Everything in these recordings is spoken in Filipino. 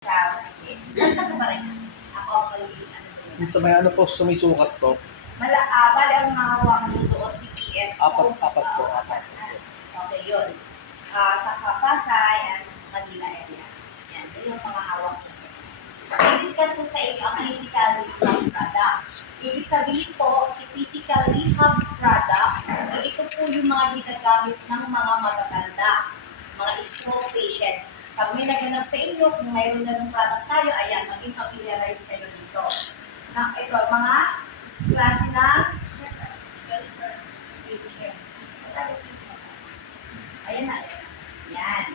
Sige. Saan ka sa Barangay? Ako ang Yung sa may ano po, sumisukat to. bali ang mahawakan mo doon si PF. Apat po. Okay, yun. Sa Pasay and Manila area. Yan, yun yung mga hawak ko. I-discuss ko sa inyo ang physical rehab products. Ibig sabihin po, si physical rehab product, ito po yung mga ginagamit ng mga matatanda, mga stroke patient. Pag may naganap sa inyo, kung mayroon na ng product tayo, ayan, maging familiarize kayo dito. Ito, mga klase ng wheelchair. Ayan na. Yan.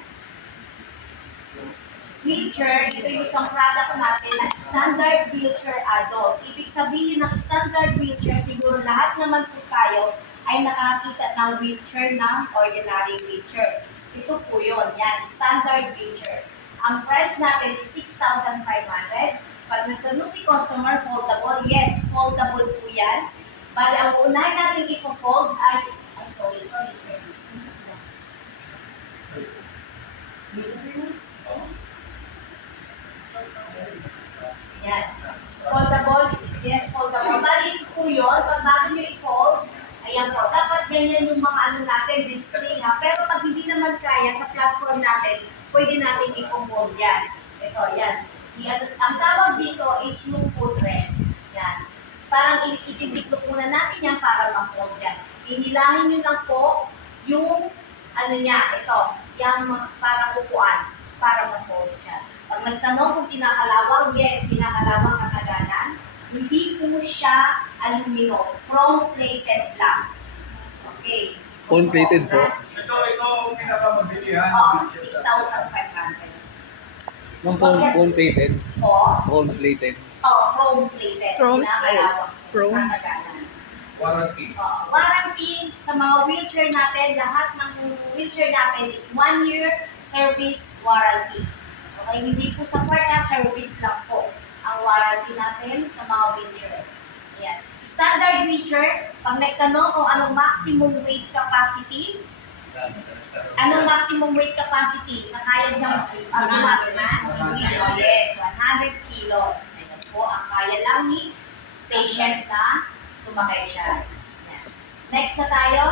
Wheelchair, ito yung isang product natin na standard wheelchair adult. Ibig sabihin ng standard wheelchair, siguro lahat naman po tayo ay nakakita ng wheelchair ng ordinary wheelchair. Ito po yun, yan, standard wheelchair. Ang price natin is 6,500. Pag nagtanong si customer, foldable, yes, foldable po yan. Bali, ang unahin natin i-fold ay, sorry. Yan. Foldable, yes, foldable. Bali, po yun, pag bago nyo i-fold, ayan po, dapat ganyan yung mga ano natin, display ha. Pero pag hindi naman kaya sa platform natin, pwede natin i-fold yan. Ito, yan. Ang tawag dito is yung footrest. Yan. Parang ititiklop muna natin yan para ma-fold yan. Ihilangin nyo lang po yung ano niya, ito, yung parang upuan para ma-fold siya. Pag nagtanong kung kinakalawang, yes, kinakalawang katagalan. Hindi po siya aluminum, chrome-plated lang. Okay. Chrome-plated po. Ito pinakamabilihan. Oo, 6,500. Yung chrome-plated. Oo. Chrome-plated. Oo, chrome-plated. Chrome Kinakalawang Chrome. katagalan. Warranty. Warranty sa mga wheelchair natin, lahat ng wheelchair natin is 1 year service warranty. Okay, hindi po sa part na service lang po ang warranty natin sa mga wheelchair. Ayan. Standard wheelchair, pag nagtanong kung anong maximum weight capacity, anong maximum weight capacity na kaya diyang yes, 100 kilos. Ayan po, ang kaya lang ni patient na sumakay siya. Yan. Next na tayo.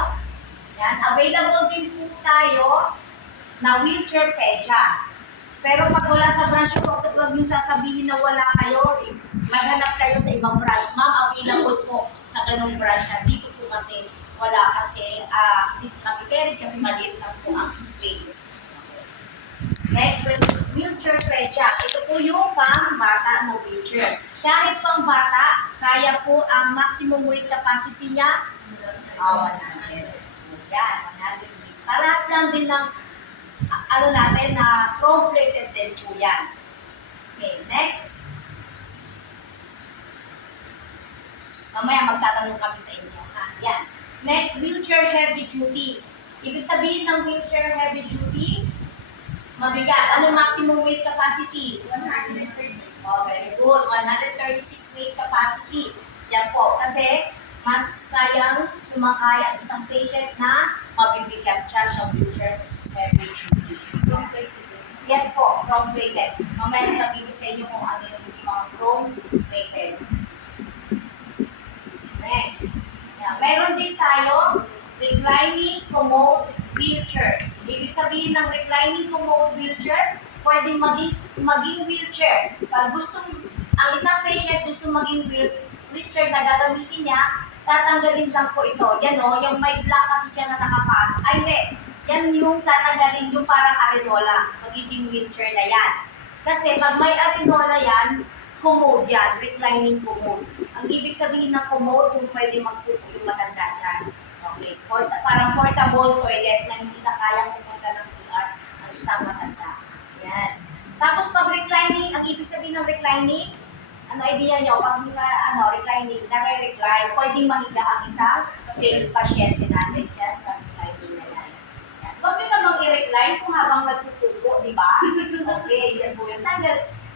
Yan. Available din po tayo na wheelchair pedya. Pero pag wala sa branch po, huwag yung sasabihin na wala kayo, maghanap kayo sa ibang branch. Ma'am, available po sa ganung branch na. Dito po kasi wala kasi dito kami carry kasi maliit lang po ang space. Next, wheelchair pedya. Ito po yung pang-bata mo wheelchair. Kahit pang-bata, kaya po ang maximum weight capacity niya, 100. Yan, 100. Paras lang din ng ano natin na chrome-plated din po yan. Okay, next. Mamaya magtatanong kami sa inyo. Ha? Yan. Next, wheelchair heavy duty. Ibig sabihin ng wheelchair heavy duty, mabigat. Ano maximum weight capacity? 136. Oh, very good. 136 weight capacity. Yan po. Kasi mas kayang sumakay ang isang patient na mabibigat siya sa wheelchair heavy duty. Yes po, chrome-plated. Mamaya sabihin ko sa inyo kung ano yung mga chrome-plated. Next. Yan. Meron din tayo reclining commode wheelchair. Ibig sabihin ng reclining commode wheelchair, pwedeng maging wheelchair. Pag ang isang patient gusto maging wheelchair na gagamitin niya, tatanggalin lang po ito. Yan o, yung may black kasi siya na nakapat. Ay, hindi. Yan yung tatanggalin yung parang arenola. Magiging wheelchair na yan. Kasi pag may arenola yan, commode yan, reclining commode. Ang ibig sabihin ng commode, kung pwede magpupo yung matanda dyan. Okay. Parang portable toilet na hindi na kayang pupunta ng CR ang isang matanda. Yan. Tapos pag reclining, ang ibig sabihin ng reclining, ano idea nyo? Pag reclining, nare-recline, pwedeng mahiga ang isang pasyente natin dyan sa reclining na yan. Yan. Huwag nyo namang i-recline kung habang nagtutubo, di ba? Okay, yan po yun.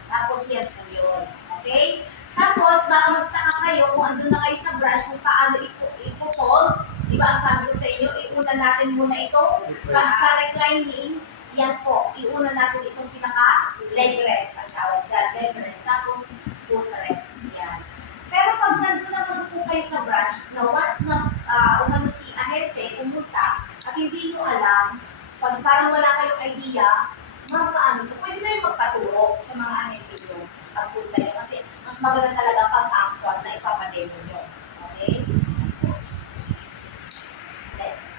Tapos yan po yun. Okay? Tapos, baka magtaka kayo kung andun na kayo sa branch kung paano ipo-fold. Di ba, ang sabi ko sa inyo, iuna natin muna ito. Pag sa reclining, yan po, iuna natin itong pinaka leg rest ang tawag dyan. Leg rest. Tapos, foot rest. Yan. Pero pag nandun naman po kayo sa branch, na once na umano si ahente, pumunta, at hindi nyo alam, pag parang wala kayong idea, paano ito? Pwede na yung magpaturo sa mga ahente nyo. Pagpunta nyo. Kasi mas maganda talaga pag actual na ipapademo nyo. Okay? Next.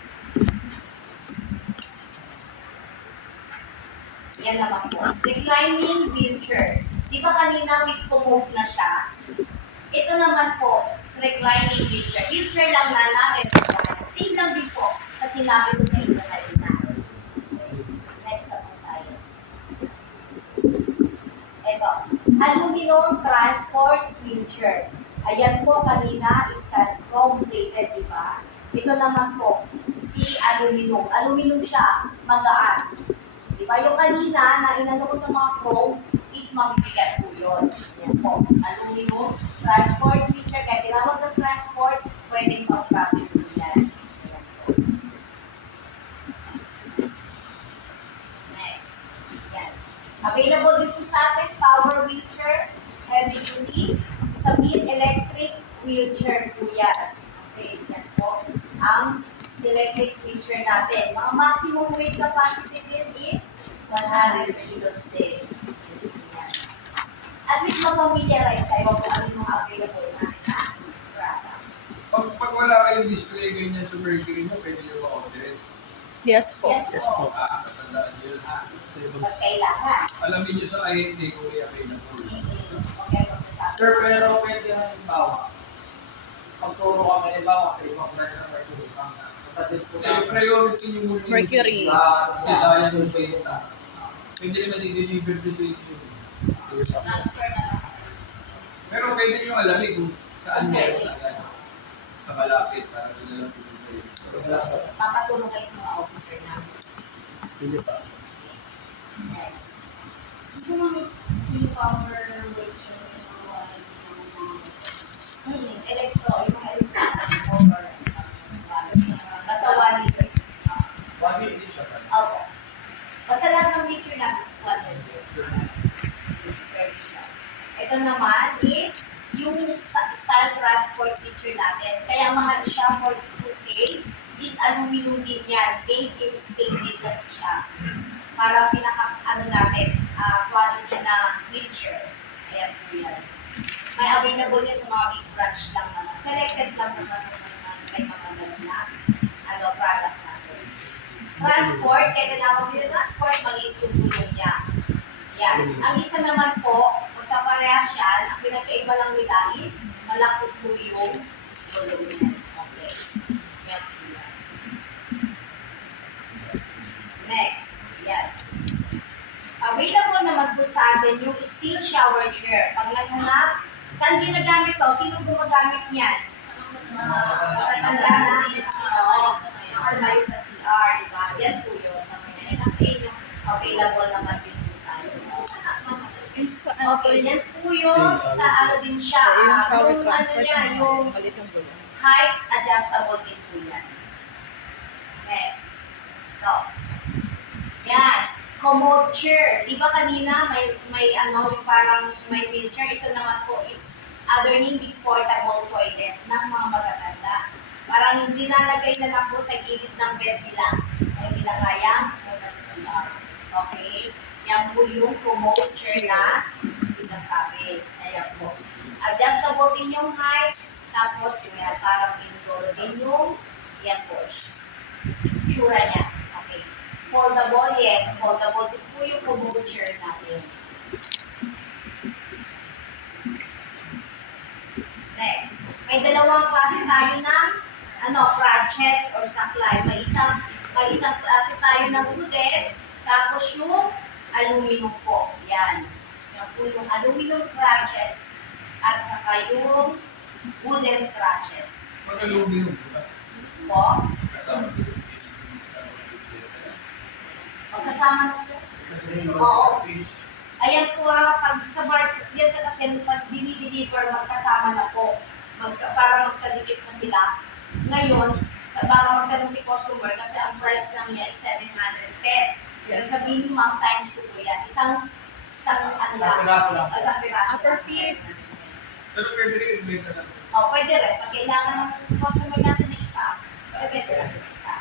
Yan naman po. Reclining wheelchair. Di ba kanina with commode na siya? Ito naman po, reclining wheelchair. Wheelchair lang na na-represent. Same lang din po sa sinabi ko sa inyo kanina. Next na po tayo. Ito, aluminum transport wheelchair. Ayan po kanina is chrome-plated, di ba? Ito naman po, si aluminum. Aluminum siya, magaan. Di ba? Yung kanina na inano ko sa mga chrome is mabibigat po yun. Yan po. Aluminum, transport wheelchair. Kaya tinawag ng transport, pwedeng pang-travel po yan. Yan po. Next. Yan. Available din po sa atin, power wheelchair, heavy duty, sabihin electric wheelchair po yan. Okay, yan po. Ang electric wheelchair natin. Mga maximum weight capacity din is 100 kilos din. Yan. At least ma-familiarize tayo kung ano yung available natin na product. Pag wala kayong display ganyan sa Mercury mo, pwede nyo ma-order. Yes po. Yes Yes po. po. Katandaan nyo yun. Pag kailangan. Alamin nyo sa INT kung may available. Okay, magsasabi. Sir, pero pwede na halimbawa. Pagturo kami halimbawa sa ibang branch ng Mercury Bank. Suggest po Kaya namin priority nyo muna yung Mercury. sa Zion o Beta. Pwede naman i-deliver doon sa inyo. Transfer na lang. Pero pwede nyo alamin kung saan meron agad. Sa malapit para doon na lang pinipili. Papatulong kayo sa mga officer namin. Sige pa. Next. Yung power wheelchair, electro, yung mga electro, basta 1 liter. One year din siya. Opo. Basta lang ng liter namin is 1 year service lang. Ito naman is yung style transport feature natin. Kaya mahal siya, 42K. Is aluminum din yan. Made in Spain din kasi siya. Para natin, quality na wheelchair. Ayan po yan. May available yan sa mga big branch lang naman. Selected lang naman may mga ganun na product natin. Transport, kaya tinawag nila transport, maliit yung gulong niya. Yan. Ang isa naman po, magkaparehas yan, ang pinagkaiba lang nila is malaki po yung gulong niya. Okay. Yan po yan. Next. Yan. Available naman po sa atin yung steel shower chair. Pag naghanap, saan ginagamit to? Sino gumagamit niyan? Matatanda na. Mga tayo sa CR, diba? Yan po yun. Available naman din po tayo. Okay, yan po yun. Isa ano din siya. Yung shower Yung ano transport niya, ng yung malit yung gulo. height adjustable din po yan. Next. Ito. Yan. Commode chair. Di ba kanina may ano yung parang may wheelchair? Ito naman po is other name is portable toilet ng mga matatanda. Parang dinalagay na lang po sa gilid ng bed nila. Ay nilagayang muna sa CR. Okay? Yan po yung commode chair na sinasabi. Ayan po. Adjustable din yung height. Tapos yung parang indoor din yung yan po. Tsura niya. Okay. Foldable, yes. Foldable din po yung commode chair natin. Next. May dalawang klase tayo ng crutches or saklay. May isang klase tayo ng wooden, tapos yung aluminum po. Yan. Yan po yung aluminum crutches at saka yung wooden crutches. Mag-aluminum ba? Po. Kasama ko. Magkasama na siya. Oo. Ayan po, pag sa market, yan ka kasi pag dinideliver, magkasama na po. Para magkadikit na sila. Ngayon, baka magtanong si customer kasi ang price lang niya is 710. Pero sabihin mo, ma'am, times 2 po yan. Isang isang ano Isang lang. piraso lang. Isang piraso. Upper piece. Pero pwede rin ibenta na. Pwede rin. Pag kailangan ng customer natin ng isa, pwede rin ng isa.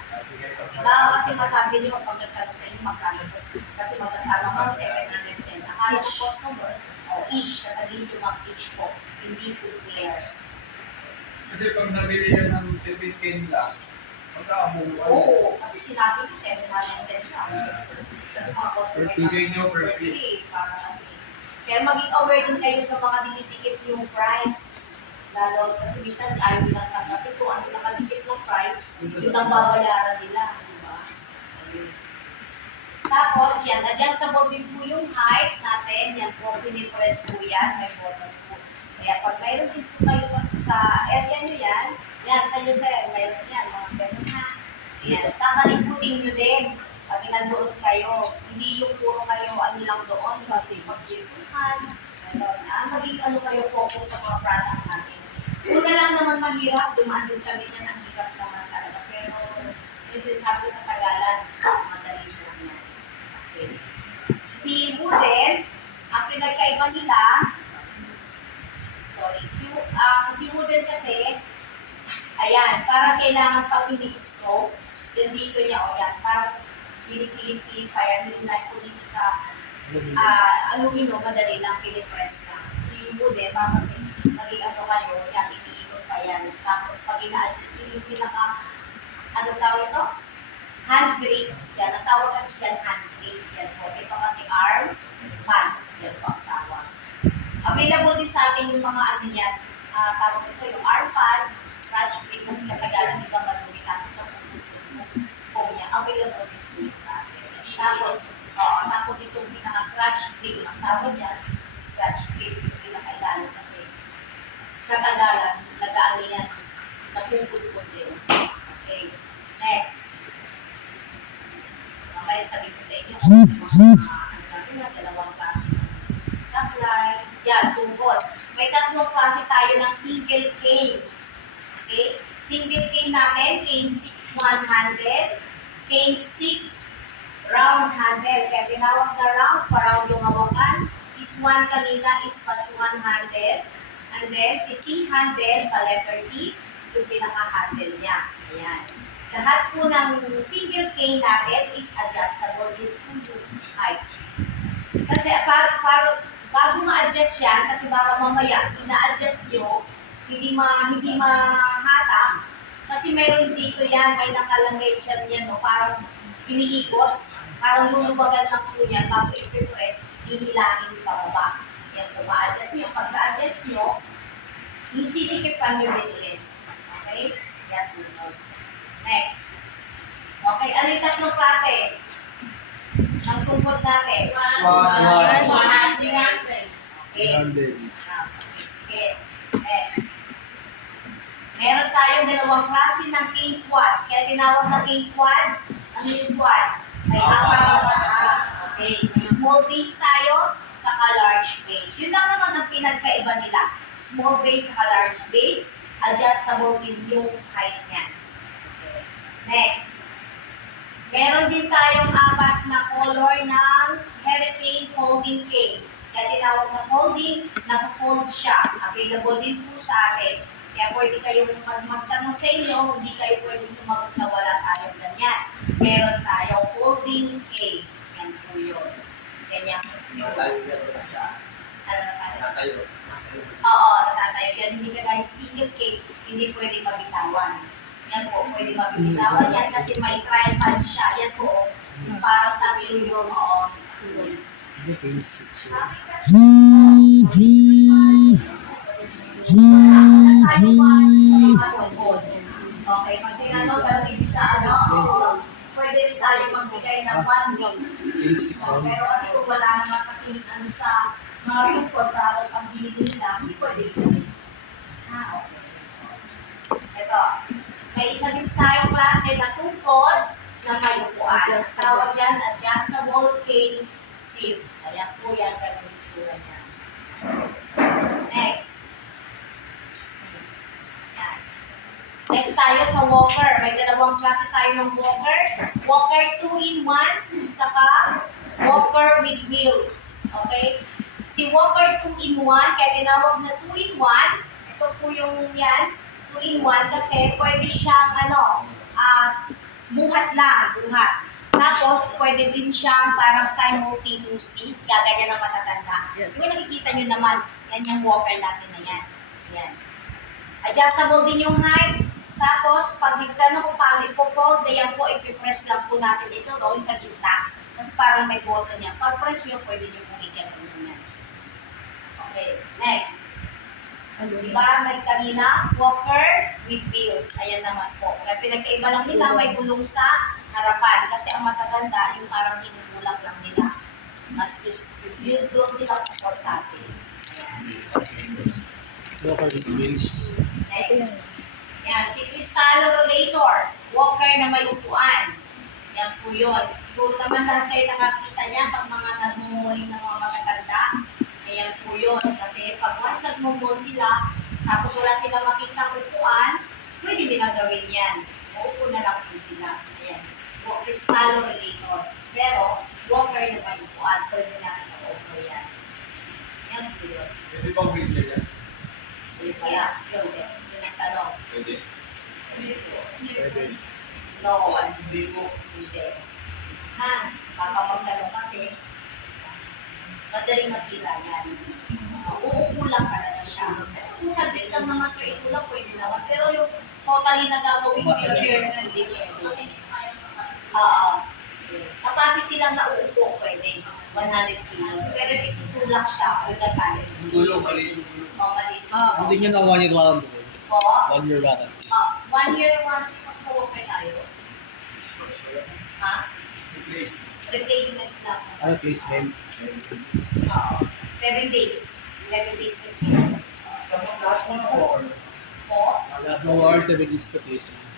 Diba? Kasi masabi niyo pag nagtanong sa inyo magkano po. Kasi magkasama mo 710. Akala ng customer, each, sasabihin niyo mag-each po. Hindi po clear. Kasi pag nabili yan ng 17 lang, magkakabuo. Oo, kasi sinabi ko 710 lang. Kasi mga customer Per piece. Per piece. Kaya maging aware din kayo sa mga dinidikit yung price. Lalo kasi minsan ayaw nilang tanggapin kung ano nakadikit ng price, yun ang babayaran nila. Diba? Tapos yan, adjustable din po yung height natin. Yan po, pinipress po yan. May button po. Kaya pag mayroon din po kayo sa area nyo yan, yan, sa iyo sir, mayroon yan, mga ganun na. Yan, takalikutin nyo din. Pag nandoon kayo, hindi yung puro kayo ano lang doon, so ating pag-ipuhan, gano'n. Maging ano kayo focus sa mga product natin. Una lang naman mahirap, dumaan din kami dyan, ang hirap naman talaga. Pero yung sinasabi na tagalan, madali lang yan. Okay. Si Wooden, ang pinagkaiba nila, si Wooden kasi, ayan, parang kailangan pag ini-stroke, then dito niya, o yan, parang pinipilit-pilit pa yan, yung like po dito sa aluminum, madali lang, pinipress lang. Si Wooden, para kasi maging ano kayo, yan, iniikot pa yan. Tapos pag ina-adjust yung pinaka, ano tawag ito? Hand grip. Yan, ang tawag kasi dyan, hand grip. Yan po. Ito kasi arm, pan. Yan po ang tawag. Available din sa atin yung mga ano yan. Tawag ito yung arm pad, crash grip, kasi katagalan iba marumi. Tapos sa phone niya, available din sa atin. Tapos itong pinaka-clutch grip, ang tawag dyan, clutch grip, yung pinaka-ilalim kasi katagalan, nag-ano yan, napupulpul din. Okay, next. Mamaya sabi ko sa inyo, ano natin na, dalawang klase ng supply. Yan, tungkol. May tatlong klase tayo ng single cane. Okay? Single cane natin, cane sticks one-handed, cane stick, round handle. Kaya tinawag na round, parang yung hawakan. Si Swan kanina is pas one-handed. And then, si T-handle, pa letter T, yung pinaka-handle niya. Ayan. Lahat po ng single cane natin is adjustable in height. Kasi bago ma-adjust yan, kasi baka mamaya, ina-adjust nyo, hindi mahatak. Kasi meron dito yan, may nakalagay dyan yan, no? Parang iniikot, parang lulubagan lang po yan, bago i-press, hinilangin pababa. Yan po, ma-adjust nyo. Pagka-adjust nyo, isisikipan nyo din ulit. Okay? Yan po. Next. Okay, ano yung tatlong klase? Ang tungkod natin. Okay. Handle. Sige. Next. Meron tayong dalawang klase ng cane quad. Kaya tinawag na cane quad. Ano yung quad? May okay. May small base tayo, saka large base. Yun lang naman ang pinagkaiba nila. Small base, saka large base. Adjustable din yung height niya. Okay. Next. Meron din tayong apat na color ng hurricane folding cane. Kaya tinawag na folding, naka-fold siya. Available din po sa atin. Kaya pwede kayong magtanong sa inyo, hindi kayo pwede sumagot na wala tayong ganyan. Meron tayong folding cane. Yan po yun. Ganyan po yun. Ano na tayo? Oo, natatayo yan. Hindi ka guys single cane, hindi pwede mabitawan. Yan po, pwede mabibitawan yan kasi may tripod siya. Yan po, parang tabi yung Ano cane sticks? Okay, pag tinanong gano'n ibig sa ano, pwede rin tayo magbigay ng 1 week. Cane stick Pero kasi kung wala naman kasi ano sa mga tungkol para pag binili nila, hindi pwede rin. Okay. Ito, may isa din tayong klase na tungkol na may upuan. Tawag yan, adjustable cane seat. Ayan po yan, ganun yung tsura niya. Next. Yan. Next tayo sa walker. May dalawang klase tayo ng walker. Walker 2-in-1, saka walker with wheels. Okay? Si Walker 2-in-1, kaya tinawag na 2-in-1. Ito po yung yan, 2-in-1 kasi pwede siyang buhat lang, buhat. Tapos, pwede din siyang parang simultaneously, gaganyan ng matatanda. Yes. Kung nakikita nyo naman, yan yung Walker natin na yan. Yan. Adjustable din yung height. Tapos, pag nagtanong ko paano ipo-fold, yan po, ipipress lang po natin ito doon sa gitna. Kasi parang may button niya. Pag press nyo, pwede nyo pong i-ganyan yan. Okay, next. Diba, may kanina, Walker with wheels. Ayan naman po. Kaya pinagkaiba lang nila, may gulong sa harapan. Kasi ang matatanda, yung parang hinigulang lang nila. Mas doon sila komportable. Ayan. Walker with wheels. Next. Yan, si Cristalo Rollator. Walker na may upuan. Yan po yun. Siguro naman lahat kayo nakakita niya pag mga nagmumuling ng mga matatanda. Ayan po yun. Kasi pag once nagmumul sila, tapos wala sila makita upuan, pwede nila gawin yan. Uupo na lang po sila. Ayan. Cristalo Rollator. Pero, Walker na may upuan. Pwede natin na-offer yan. Yan po yun. Pwede bang wheelchair yan? Yun pala. Yun ang tanong. Pwede. Pwede. No, hindi po. Hindi. Han, baka magtanong kasi, madaling masira yan. Uupo lang talaga siya. Kung saglit lang naman sir, ito lang pwede naman. Pero yung totally na gagawin wheelchair na hindi pwede. Capacity lang na uupo pwede. 100 kilos. Pero if itulak siya, pwede tayo. Yung gulo, mali yung gulo. Mali. Hindi nyo na 1 year warranty. Po. 1 year warranty. 1 year warranty sa Walker tayo. Ha? Replace. Replacement lang. Replacement. Oo. 7 days. 7 days replacement. Sa mga lahat mo na Walker. Po? Lahat ng war, 7 days replacement.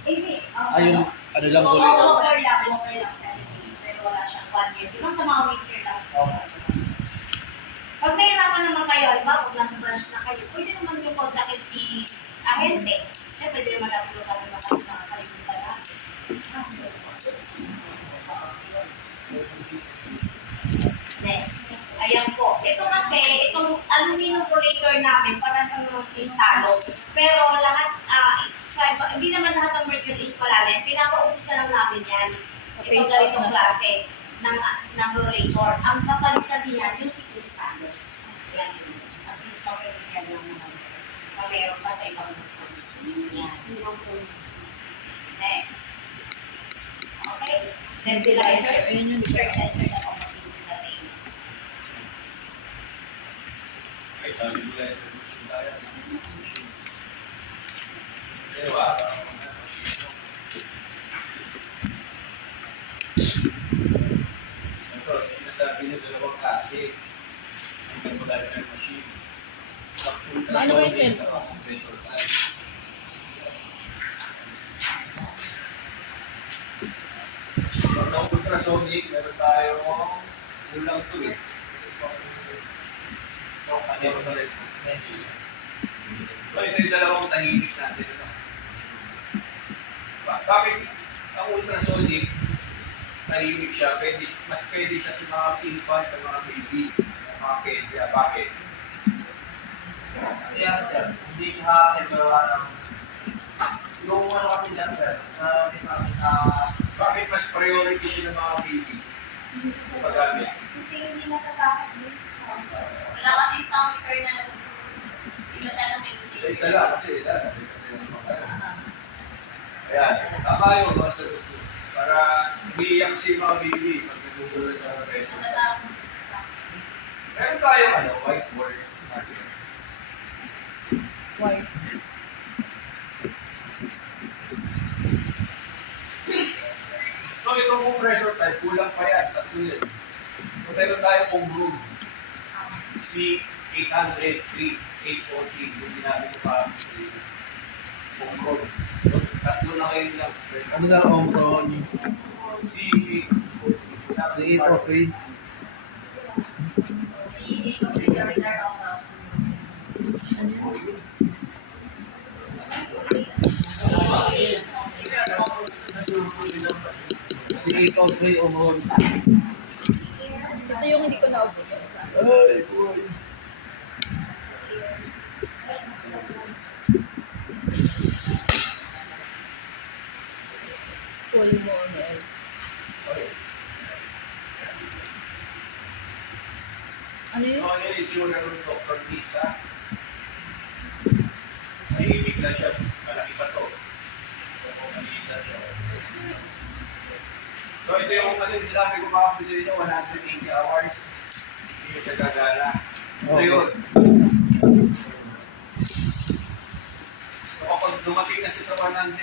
Hindi. Ayun, ano lang Oo, ulit. Walker lang. Walker lang 7 days. Pero wala siyang 1 year. Di ba sa mga wheelchair lang? Pag nahirapan naman kayo, halimbawa, pag nasa branch na kayo, pwede naman yung kontakin si ahente. Eh, pwede naman natin sa ating mga kalimutan natin. Next. Ayan po. Ito kasi, itong aluminum rollator namin para sa mga kristalo. Pero lahat, hindi naman lahat ng mercury is palalim. Pinapaubos na lang namin yan. Ito ganitong klase ng rollator. Ang kapalit kasi yan, yung si kristalo. Yan. At least papilihan lang naman. Meron pa sa ibang lugar. Yan. Next. Okay. Nebulizer. Sir Chester na pamakinis na sa inyo. Ay, sabi ko lang. Pero ito, sinasabi niyo dalawang klase. Ang nebulizer machine. Ano ba yung cell? Sa ultrasonic, meron tayo kulang to eh. Meron pa rin. So, ito yung dalawang tahimik natin. Bakit ang ultrasonic, tahimik siya, mas pwede siya sa mga infant, sa mga baby, sa mga kenya. Bakit? Kasi yan, sir, hindi siya gawa ng yung ano kasi dyan, sir, Bakit mas priority siya ng mga baby? Paggamit. Kasi hindi natatakot din sa sound. Wala kasi sound sir na iba tayo may Isa lang kasi, sabi sa mga Ayan, tama yun mga sagot ko. Para umiiyak si mga baby pag nagugulo sa reso. Meron tayong whiteboard natin. Why? So itong compressor type, kulang pa yan, tatlo yun. So meron tayong home room. C800, 840, yung sinabi ko pa sa home room. So, tatlo na ngayon lang. Ano na ang umron? C840. Si 8 okay. Si 8 okay umron. Ito yung hindi ko naubusan sa Ay, boy. pulmonary. Okay. Ano yun? Ano yung itsura ng Dr. Lisa? Mahimik na siya. Malaki pa to. So, maliit na siya. So, ito yung ano yung sinabi ko mga sa inyo, 180 hours. Hindi siya gagala. Ito yun. So, kapag dumating na siya sa 180,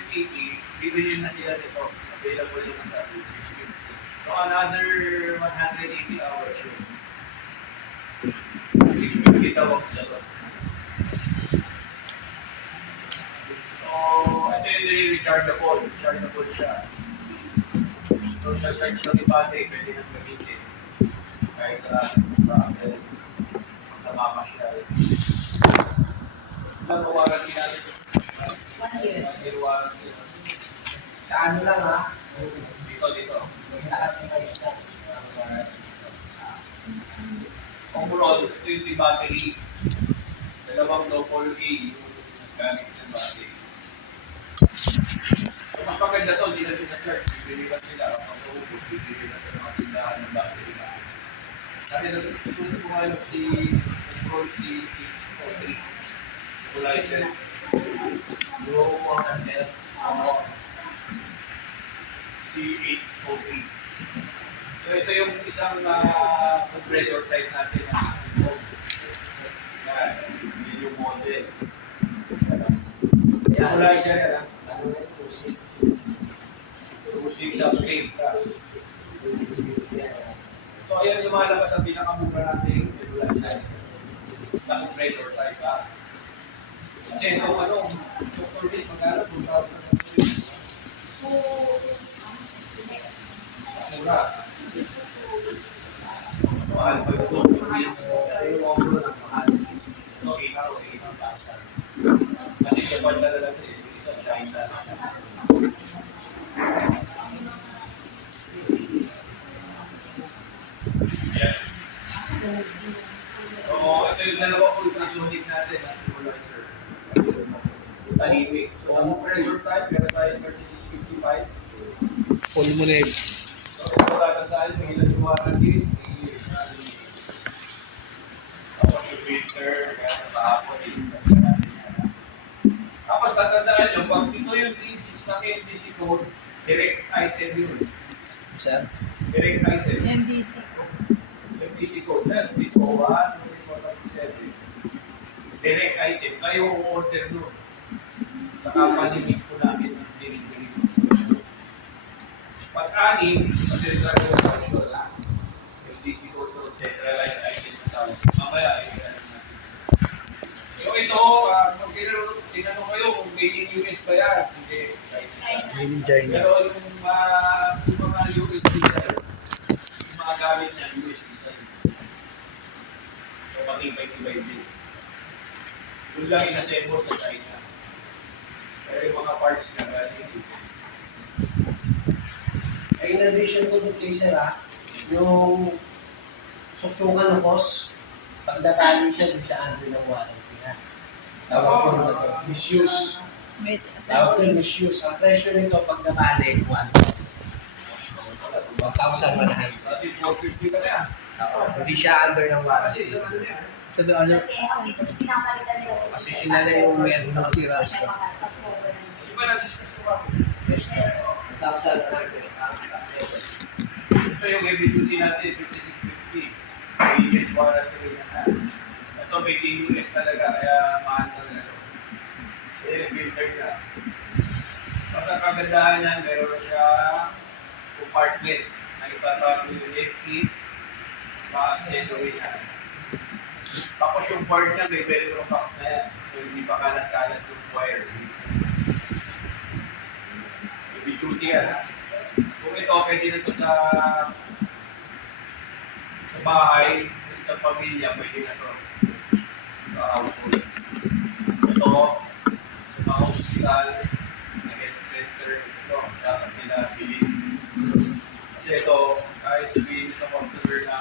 bibili na sila nito. Available yun sa 650. So, another 180 hours yun. 650 tawag siya to. So, ito yung nire-rechargeable. Rechargeable siya. So, siya charge lang yung battery, pwede nang gamitin. Kahit sa travel, namamasyal. Ilang warranty natin ito? 1 year. 1 year warranty. Sa ano lang ha? Dito. Naka-device na. Overall, ito yung battery. Dalawang double A yung gamit ng battery. So, mas maganda to, hindi na sila charge. Bibili na sila. Kapag naubos, bibili na sa mga tindahan ng battery na. Dati natutunan ko ngayon si Control C803. Equalizer. Yung mga cancel. C803. So ito yung isang compressor type natin. Yan, yun yung model. Equalizer yan. Ano yun? 26 something. So ayan yung mga labas ang pinakamura natin equalizer. Na compressor type ha. Kasi itong ano, yung Cortis magkano? 2,000. Mura. Mahal pa yung Cortis. Yung overall ng mahal. So 8,000. Kasi sa banda na lang isa siya isa. Yes. So, ito yung dalawa ultrasonic natin na equalizer. Tahimik. So, ang pressure type, meron tayo 3655. Pulmonary. So, ito tatandaan, may ilan yung warranty. Tapos yung filter, kaya nakahapon din. Tapos tatandaan nyo, pag ito yung digits ng MDC code, direct item yun. Sir? Direct item. MDC. MDC code na, dito 1, 47. Direct item, kayo order nun. Sa company mismo namin ng delivery. Pag-anim, kasi regard yung casual lang. MDC code to centralized item na tawag. Mamaya, i-ano natin. So ito, pag tinanong kayo kung made in US ba yan, hindi. Made in China. Pero yung mga US design, yung mga gamit niya, US design. So matibay-tibay din. Yung lang inassemble sa China. Pero yung mga parts na galing dito. Ay, in addition to the sir ha, yung suksungan ng boss, pagdatali siya din sa under ng warranty ha. Tawag ko naman ito, misuse. Wait, Tawag ko assembly. misuse. Ang presyo nito pagdatali, 1,100. Dati 450 ka na yan. Hindi siya under ng Kasi warranty. isa na yan. Sa ano? Kasi pinapalitan nila. Kasi sila na yung meron ng Sira. Di ba na-discuss ko ba? Yes, sir. Ito yung heavy duty natin, 5650. May years warranty rin yan. Ito may DUS talaga, kaya mahal na ito. Eh, filter na. Tapos ang kagandahan niyan, meron siya compartment na itatawag yung electric, mga accessory niya. Tapos yung board niya, may velcro cuff na yan. So hindi pa kalat-kalat yung wire. Heavy duty yan ha. Kung ito, pwede na ito sa bahay, sa pamilya, pwede na ito. Sa household. Ito, sa mga hospital, sa health center, ito, dapat nila bilhin. Kasi ito, kahit sabihin sa customer na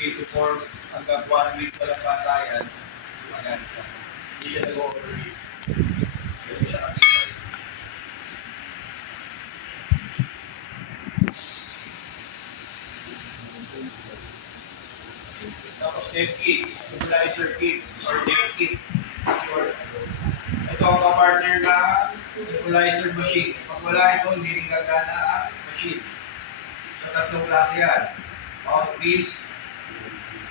3 to 4 hanggang 1 week walang patayan, gumagamit siya. Hindi siya nag-overheat. Hindi siya nakita. Tapos dev kits, equalizer kits, or dev kit. Sure. Ito ang kapartner ng equalizer machine. Pag wala ito, hindi rin gagana ang machine. So, tatlong klase yan. Mouthpiece,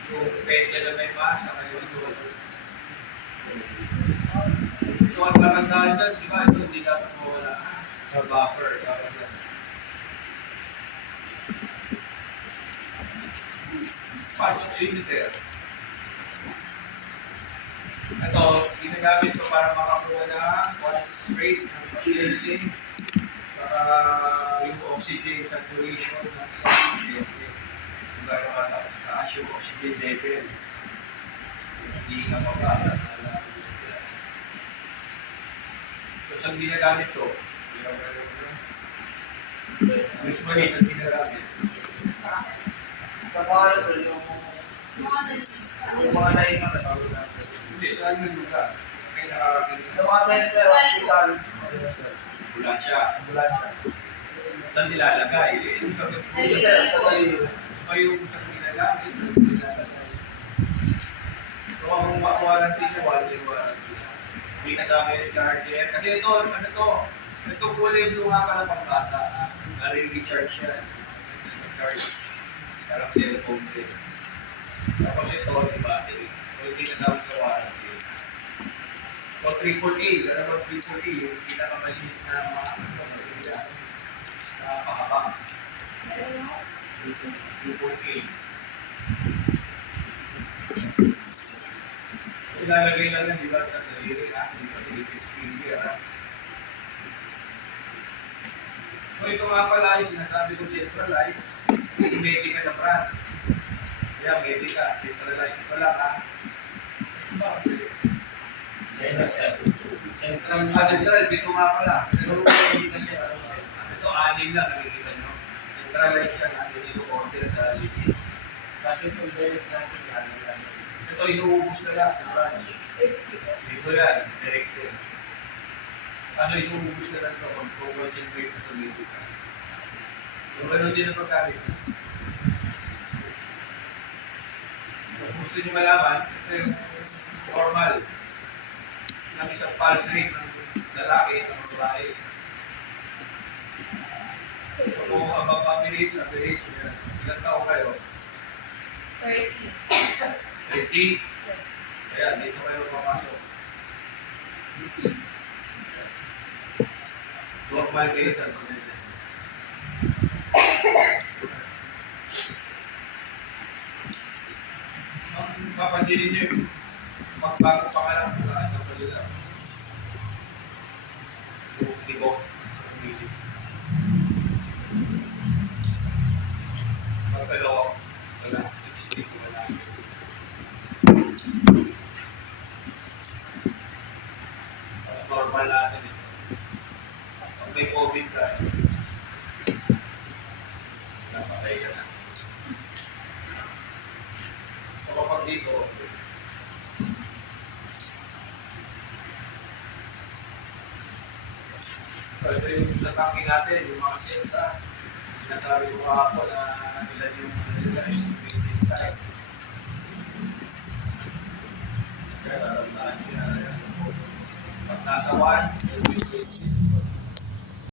yung pedya na may masa, ngayon doon. So, ang magandaan dyan, di ba? Ito, hindi dapat mawala ang buffer. Dapat yan. Parts oximeter. Ito, ginagamit ko para makakuha ng pulse rate ng pasyente para yung oxygen saturation ng sa pasyente. Kung gano'n mataas yung oxygen level. Hindi nga mababa. So, saan ginagamit to? Usually, saan ginagamit? Sa mga sir, yung mga lain na natawag natin. Hindi, saan yung lugar? Kaya nakarating Sa mga center, hospital, ambulansya. ambulansya. Saan nilalagay? Yung sa Sir, sa tayo. iba yung sa ginagamit, sa nilalagay. So, kung warranty niya, warranty niya. Hindi kasama yung charger. Kasi ito, ano to? Ito kulay blue nga pala pang bata. Na-recharge yan. Charge. Parang cellphone din. Tapos ito, yung battery. So, hindi na tawag sa warranty. So, triple A. Alam mo, triple A, yung pinakamaliit na mga material na pakabak. Triple A. So, ilalagay lang yan, di ba, sa daliri, ha? Hindi pa sa liquid finger, ha? So, ito nga pala yung sinasabi ko centralized, yung Medica na brand. Kaya Medica, centralized ito lang, ha? Central, dito nga pala. Pero hindi kasi, ito, anim lang, nakikita nyo. Centralized yan, natin dito order sa liquid. Kasi ito, direct natin yan. Ito, inuubos na lang sa branch. Dito yan, direct yan. Kaso inuubos na lang ito kung concentrate na sa Medica. So, ganun din ang pagkalit. Kung gusto nyo malaman, ito yung normal ng isang pulse rate ng lalaki sa babae. So, kung ang average, ilang tao kayo? 30. 30. Yes. Kaya, dito kayo papasok. Normal kayo sa pagkalit. Ang papansinin nyo yung magbago pa ka lang sa palila. Yung tibok. Pagkalo, wala. Extreme, wala. Mas normal natin eh. Pag may COVID ka, napatay ka na. So kapag dito, so ito yung sa tanki natin, yung mga sensa, sinasabi ko kahapon na ilan yung estimated time. Kaya naramdaman nyo na yan. Pag nasa 1,